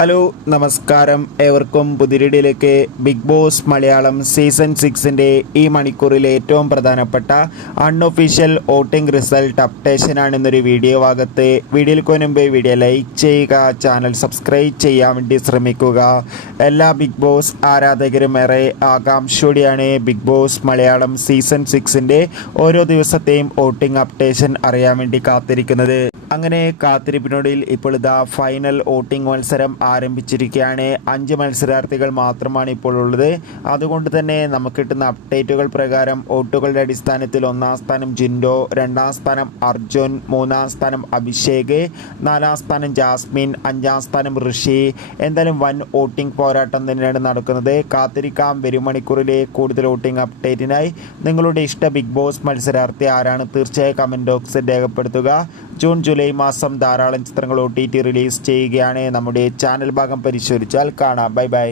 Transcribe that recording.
Hello നമസ്കാരം. ഏവർക്കും പുതിരിടിയിലേക്ക് ബിഗ് ബോസ് മലയാളം സീസൺ സിക്സിന്റെ ഈ മണിക്കൂറിലെ ഏറ്റവും പ്രധാനപ്പെട്ട അൺഒഫീഷ്യൽ വോട്ടിംഗ് റിസൾട്ട് അപ്ഡേഷനാണ് ഇന്നൊരു വീഡിയോ ഭാഗത്ത്. വീഡിയോയിൽ മുമ്പ് വീഡിയോ ലൈക്ക് ചെയ്യുക ചാനൽ സബ്സ്ക്രൈബ് ചെയ്യാൻ വേണ്ടി ശ്രമിക്കുക. എല്ലാ ബിഗ് ബോസ് ആരാധകരും ഏറെ ആകാംക്ഷയോടെയാണ് ബിഗ് ബോസ് മലയാളം സീസൺ സിക്സിന്റെ ഓരോ ദിവസത്തെയും വോട്ടിംഗ് അപ്ഡേഷൻ അറിയാൻ വേണ്ടി കാത്തിരിക്കുന്നത്. അങ്ങനെ കാത്തിരിപ്പിനൊടിയിൽ ഇപ്പോൾ ഇതാ ഫൈനൽ വോട്ടിംഗ് മത്സരം ആരംഭിച്ചിരിക്കുകയാണ്. അഞ്ച് മത്സരാർത്ഥികൾ മാത്രമാണ് ഇപ്പോൾ ഉള്ളത്. അതുകൊണ്ട് തന്നെ നമുക്ക് കിട്ടുന്ന അപ്ഡേറ്റുകൾ പ്രകാരം വോട്ടുകളുടെ അടിസ്ഥാനത്തിൽ ഒന്നാം സ്ഥാനം ജിൻഡോ രണ്ടാം സ്ഥാനം അർജുൻ മൂന്നാം സ്ഥാനം അഭിഷേക് നാലാം സ്ഥാനം ജാസ്മിൻ അഞ്ചാം സ്ഥാനം ഋഷി. എന്തായാലും വൻ വോട്ടിംഗ് പോരാട്ടം തന്നെയാണ് നടക്കുന്നത്. കാത്തിരിക്കാം. വരും മണിക്കൂറിലെ കൂടുതൽ വോട്ടിംഗ് അപ്ഡേറ്റിനായി നിങ്ങളുടെ ഇഷ്ട ബിഗ് ബോസ് മത്സരാർത്ഥി ആരാണ്? തീർച്ചയായും കമന്റ് ബോക്സിൽ രേഖപ്പെടുത്തുക. ജൂൺ ജൂലൈ മാസം ധാരാളം ചിത്രങ്ങൾ ഒ റിലീസ് ചെയ്യുകയാണ്. നമ്മുടെ ചാനൽ ഭാഗം പരിശോധിച്ചാൽ കാണാം. Bye bye.